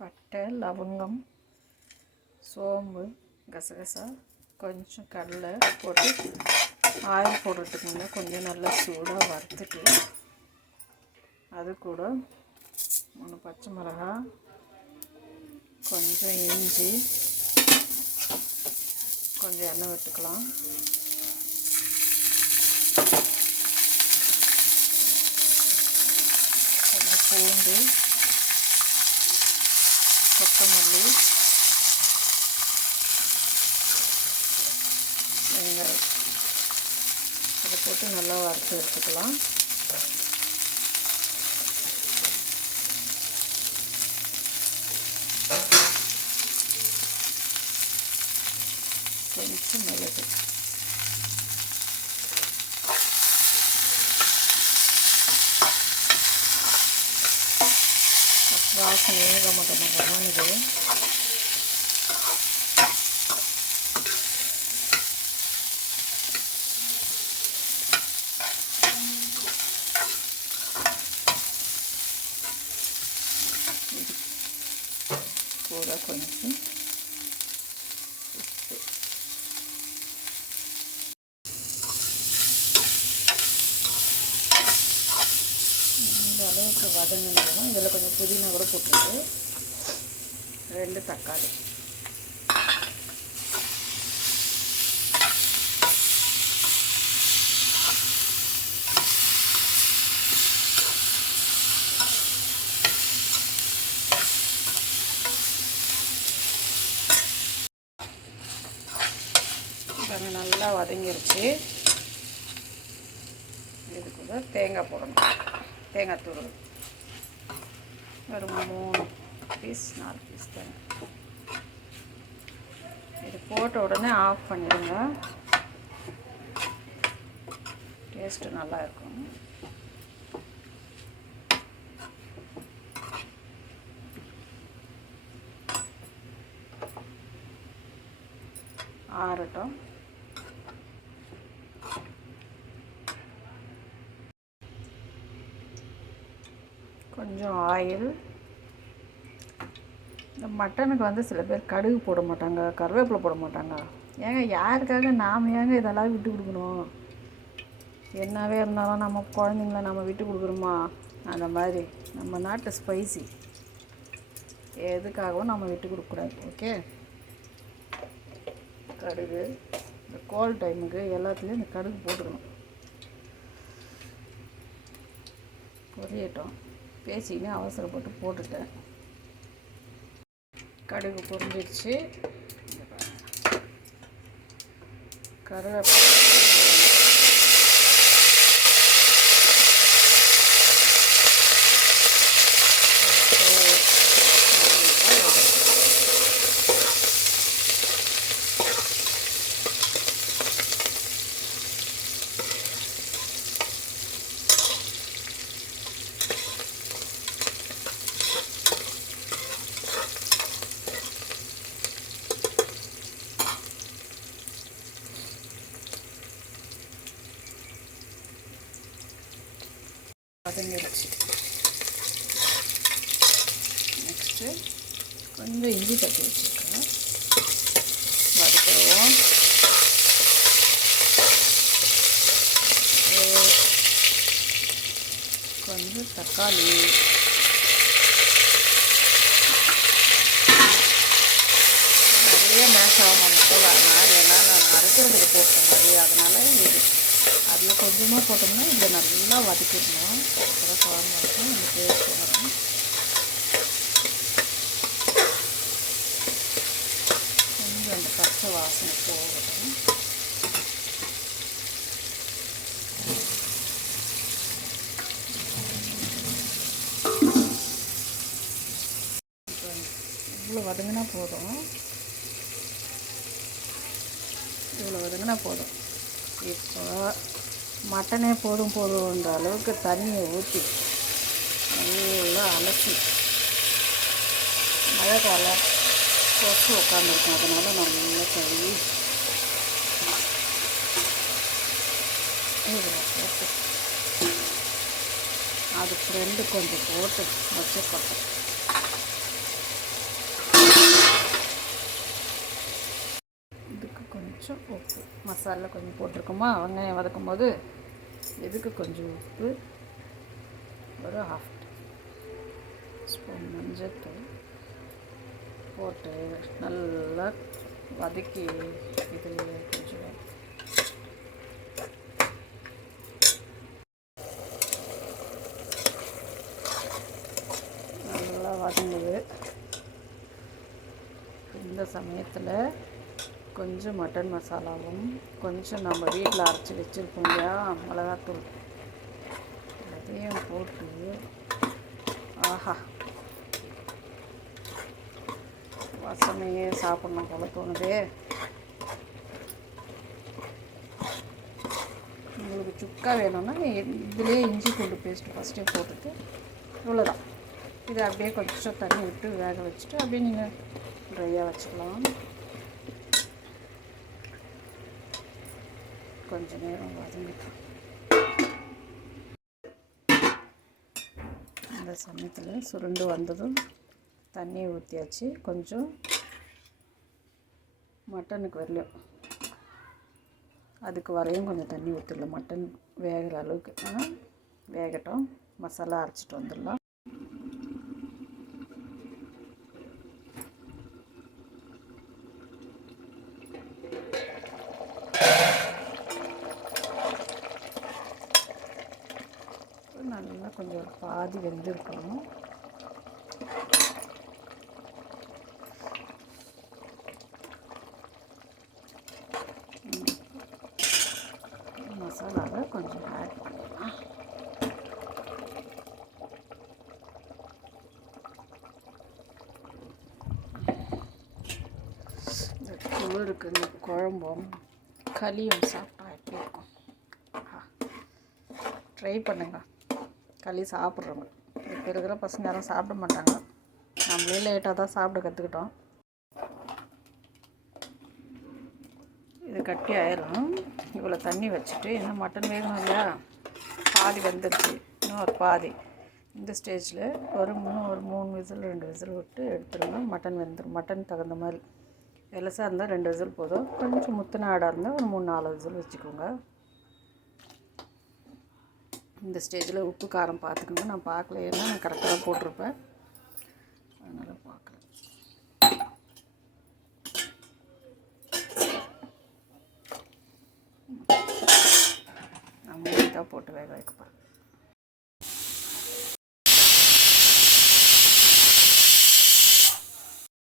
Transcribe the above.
பட்டை லவங்கம் சோம்பு கசகசா கொஞ்சம் கடலை போட்டு ஆயில் போடுறதுக்கு முன்னே கொஞ்சம் நல்லா சூடாக வறுத்துட்டு அது கூட மூணு பச்சை மிளகா கொஞ்சம் இஞ்சி கொஞ்சம் எண்ணெய் விட்டுக்கலாம். கொஞ்சம் பூண்டு கொத்தமல்லி வெங்காயம். அதை போட்டு நல்லா வறுத்து எடுத்துக்கலாம் கொஞ்சம் மிளகு வாசனையே கம கம கமானுது கூட கொஞ்சம் உப்பு இந்த வதங்கினாலும் இதில் கொஞ்சம் புதினா கூட போட்டுருக்கு ரெண்டு தக்காளி. பாருங்க நல்லா வதங்கிருச்சு. இது கூட தேங்காய் போடணும். தேங்காய் தூள் ஒரு மூணு பீஸ் நாலு பீஸ் தரேன். இது போட்ட உடனே ஆஃப் பண்ணிடுங்க. டேஸ்ட்டு நல்லா இருக்கும். ஆறட்டும். கொஞ்சம் ஆயில். இந்த மட்டனுக்கு வந்து சில பேர் கடுகு போட மாட்டாங்க கருவேப்பிலை போட மாட்டாங்க. ஏங்க யாருக்காக நாம் ஏங்க இதெல்லாம் விட்டு கொடுக்கணும்? என்னவே இருந்தாலும் நம்ம குழந்தைங்கள நம்ம விட்டு கொடுக்குறோமா அந்த மாதிரி. நம்ம நாட்டு ஸ்பைசி எதுக்காகவும் நம்ம விட்டு கொடுக்கக்கூடாது ஓகே கடுகு இந்த கோல் டைமுக்கு எல்லாத்துலேயும் இந்த கடுகு போட்டுக்கணும். பொரியட்டும். பேசிக்கின்னு அவசரப்பட்டு போட்டுட்டேன். கடுகு பொரிஞ்சிடுச்சு கருவேப்பிலை வதங்கிடுச்சு நெக்ஸ்ட்டு கொஞ்சம் இஞ்சி தட்டி வச்சுருக்கேன். வதக்கிடுவோம் கொஞ்சம் தக்காளி. நிறைய மேஷ் ஆகும் போல் அதனால் எல்லாம் நான் அரைக்கிறதுக்கு போட்டேன் நிறைய அதனால் இது அதில் கொஞ்சமாக போட்டோம்னா இதை நல்லா வதக்கிடணும். அப்புறம் குழம்பு இருக்கும் இந்த டேஸ்ட் வரும் கொஞ்சம் அந்த பச்சை வாசனை போகட்டும். இவ்வளோ வதங்கினா போதும். இவ்வளோ வதங்கினா போதும். இப்போ மட்டனே போதும் போதும்ன்ற அளவுக்கு தண்ணியை ஊற்றி நல்லா அலசி மழை காலம் கொசு உட்காந்துருக்கோம் அதனால் நல்லா கழுவி இதில் போட்டு அது ஃப்ரெண்டு கொஞ்சம் போட்டு வச்சுக்கொட்டேன் இதுக்கு கொஞ்சம் மசாலா கொஞ்சம் போட்டிருக்கோமா? வெங்காயம் வதக்கும் போது இதுக்கு கொஞ்சம் உப்பு ஒரு ஹாஃப் ஸ்பூன் மஞ்சத்தூள் போட்டு நல்லா வதக்கி இதில் கொஞ்சம் நல்லா வதங்குது. இந்த சமயத்தில் கொஞ்சம் மட்டன் மசாலாவும் கொஞ்சம் நம்ம வீட்டில் அரைச்சி வச்சுருப்போம் இல்லையா மிளகாத்தூள். அதையும் போட்டு ஆஹா. வாசனையே சாப்பிட்ணும் போல தோணுதே. உங்களுக்கு சுக்கா வேணும்னா இதிலே இஞ்சி பூண்டு பேஸ்ட் ஃபஸ்ட்டே போட்டுட்டு இவ்வளோதான் இது அப்படியே கொஞ்சம் தண்ணி விட்டு வேக வச்சுட்டு அப்படியே நீங்கள் ட்ரையாக வச்சுக்கலாம். கொஞ்ச நேரம் வதங்கிட்டோம். அந்த சமயத்தில் சுருண்டு வந்ததும் தண்ணியை ஊற்றியாச்சு கொஞ்சம் மட்டனுக்கு வரலையும் அதுக்கு வரையும் கொஞ்சம் தண்ணி ஊற்றிடலாம் மட்டன் வேகிற அளவுக்கு. ஆனால் வேகட்டும். மசாலா அரைச்சிட்டு வந்துடலாம் நல்லா கொஞ்சம் ஒரு பாதி வெந்திருக்கணும். மசாலாவை கொஞ்சம் ஆட் பண்ணலாம். இந்த குளிருக்கு இந்த குழம்பும் களியும் சாப்பிட்டா எப்படி இருக்கும்? ட்ரை பண்ணுங்க. களி சாப்பிட்றவங்க. இப்போ இருக்கிற பசங்க யாரும் சாப்பிட மாட்டாங்க. நம்மளே லேட்டாக தான் சாப்பிட கற்றுக்கிட்டோம் இது கட்டி ஆயிரும். இவ்வளோ தண்ணி வச்சுட்டு இன்னும் மட்டன் வேகணும் இல்லையா? பாதி வெந்துருச்சு. இன்னும் ஒரு பாதி. இந்த ஸ்டேஜில் ஒரு மூணு ஒரு மூணு விசில் ரெண்டு விசில் விட்டு எடுத்துருங்க. மட்டன் வெந்துடும் மட்டன் தகுந்த மாதிரி. எலசாக இருந்தால் ரெண்டு விசில் போதும். கொஞ்சம் முத்தின ஆடாக இருந்தால் ஒரு மூணு நாலு விசில் வச்சுக்கோங்க. இந்த ஸ்டேஜில் உப்பு காரம் பார்த்துக்கோங்க நான் பார்க்கல. ஏன்னா நான் கரெக்டாக தான் போட்டிருப்பேன். அதனால் பார்க்கல. நான் மூடி தான் போட்டு வேக வைக்க போகிறேன்